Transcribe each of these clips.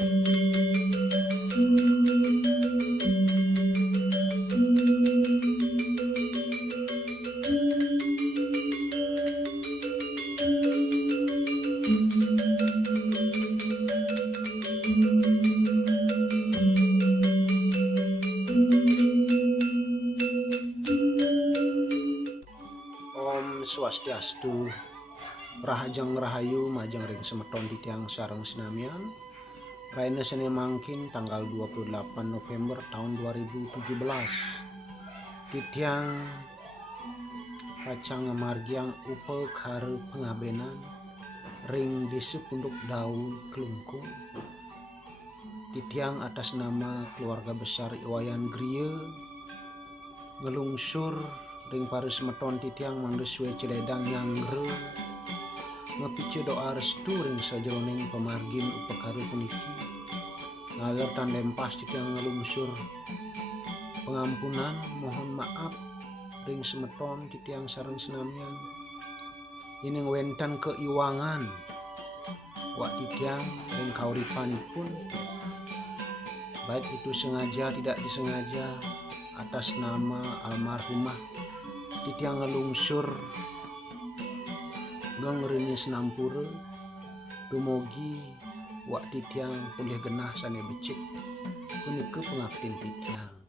Om Swastiastu, Rahajeng Rahayu, Majeng Ring Semeton Titiang Sareng Sinamian. Raina Sene Mangkin tanggal 28 November tahun 2017. Titiang Kacang Margiang Upek Haru Pengabenan Ring Desa Punduk Dawu Kelungkung. Titiang atas nama keluarga besar Iwayan Griya ngelungsur ring Paris Semeton Titiang manggesue Ciledang Nyangre ngepice doa restu ring sajroning pemargin upekaru puniki. Ngaler tandem pas Titiang ngelungsur pengampunan mohon maaf ring Semeton Titiang sareng sinamian. Ining wentan keiwangan wak Titiang ring kauripanipun, baik itu sengaja tidak disengaja, atas nama almarhumah Titiang ngelungsur ngengreuni Senampura dumugi wak Titiang pulih genah sane becik punike pengabdin Titiang.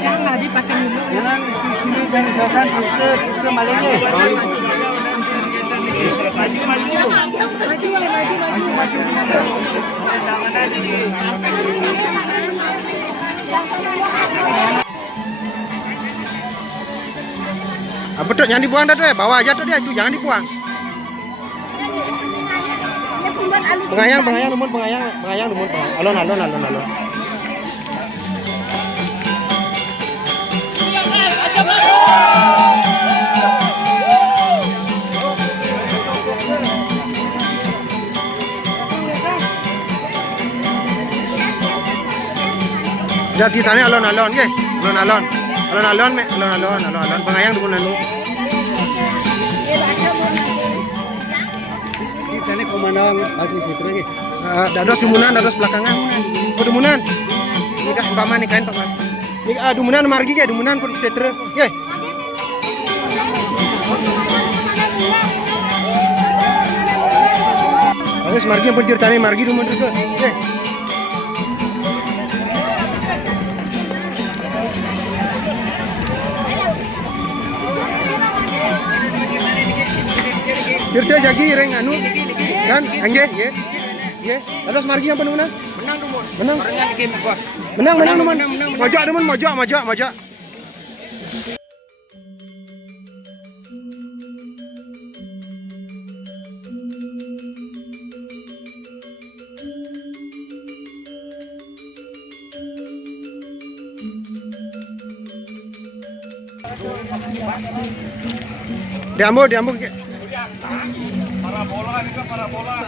Jangan dipasang dulu. Jangan sini saya ke malingnya. Betul, jangan dibuang dah tuh, bawa aja tuh dia itu, jangan dibuang. Pengayang, lumut, alon. Jadi tanya alon, ke? Alon, pengayang dulu nanu. Ini komandan lagi situ lagi. Dados dumunan, dados belakangan. Oh dumunan. Ini kan paman nih kain paman. Ini dumunan margi ke dumunan pun setre. Ye. Wes margi pun ceritane margi dumunan itu. Ye. Dirte jagi reng anu kan angge ye terus margi apa dumunan menang dumun mojok dumun mojok diambil ke parabola.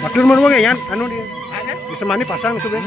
Maklum mau ya, anu di semani pasang itu be.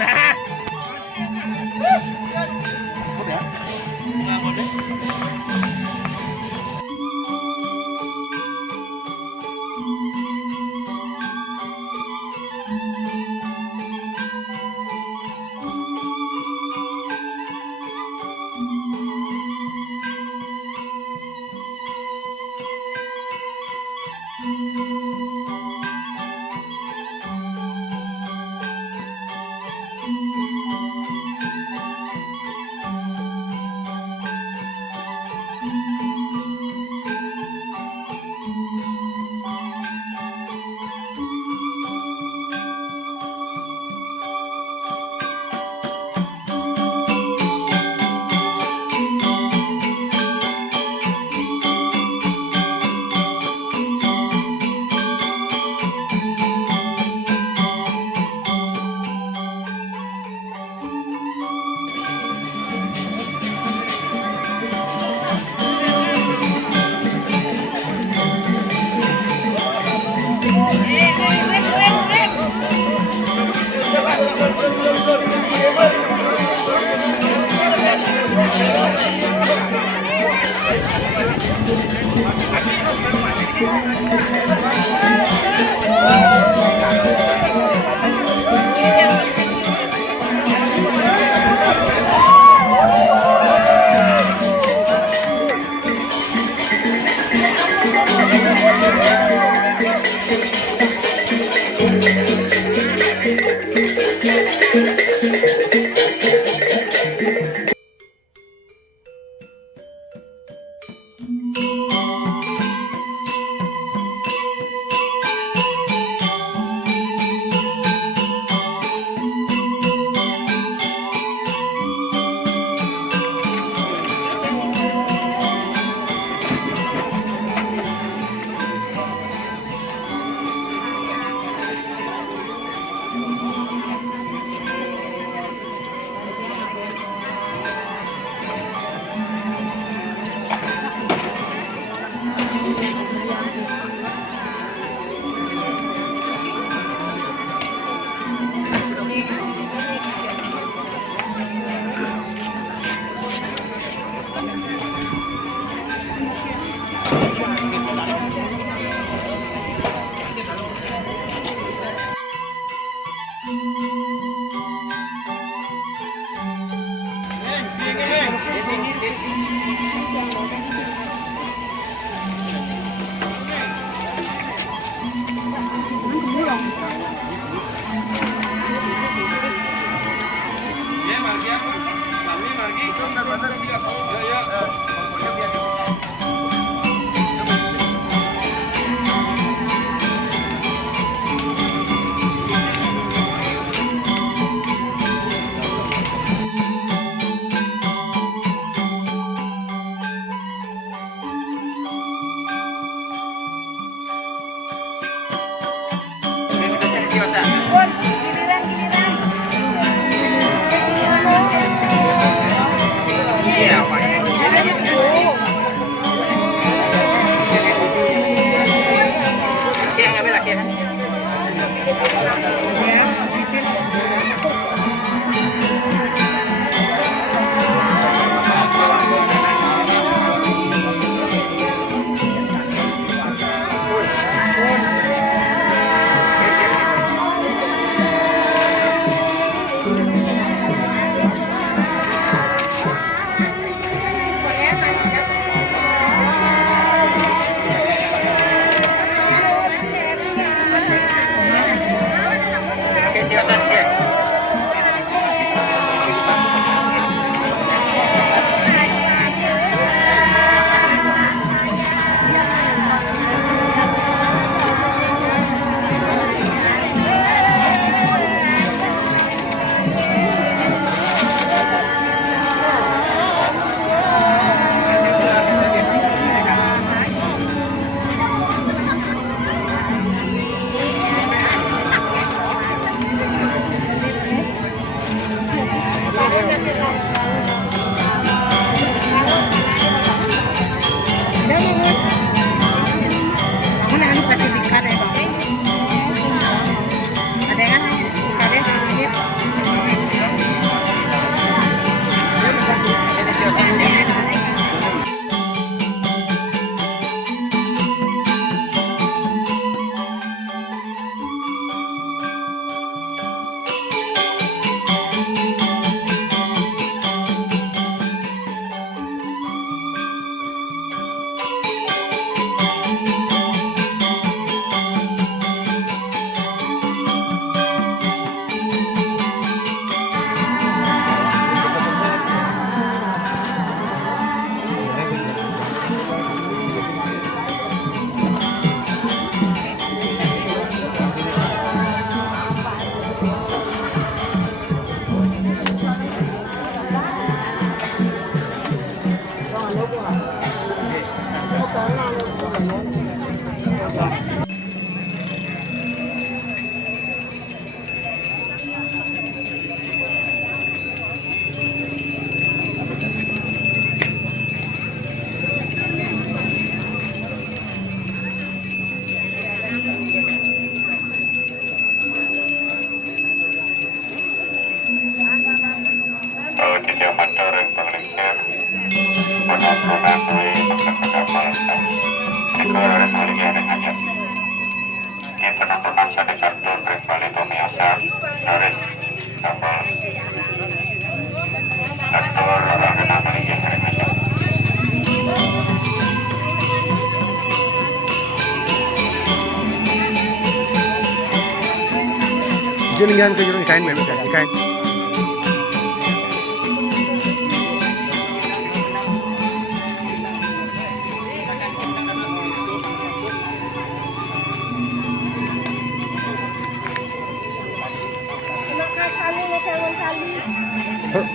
Yun linggihan ke jero ikain men ikain.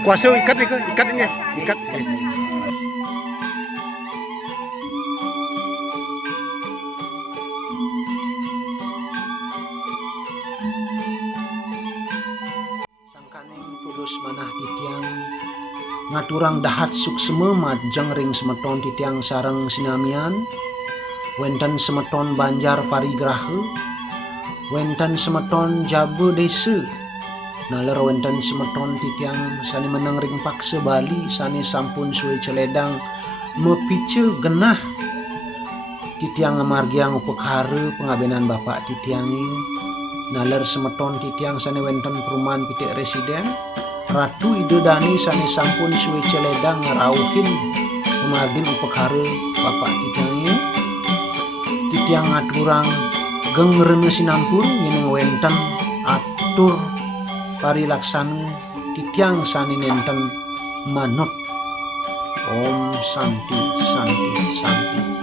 Kuasa ikat ni ke? Ikatnya, ikat. Sangkaning tulus manah titiang ngaturang dahat suksema majeng ring semeton titiang sareng sinamian wenten semeton Banjar Parigraha wenten semeton Jabe Desa naler wenten semeton titiang sani meneng ring paksa Bali sani sampun suwe celedang mepice genah titiang ngamargiang upekara pengabenan bapak titiangi naler semeton titiang sani wenten perumahan pitik residen Ratu Ida Dani sani sampun suwe celedang ngerauhin pemargin upekara bapak titiangi titiang ngaturang geng rene sinampur nyeneng wenten atur parilaksana titiang sani nenten manut Om Santi Santi Santi.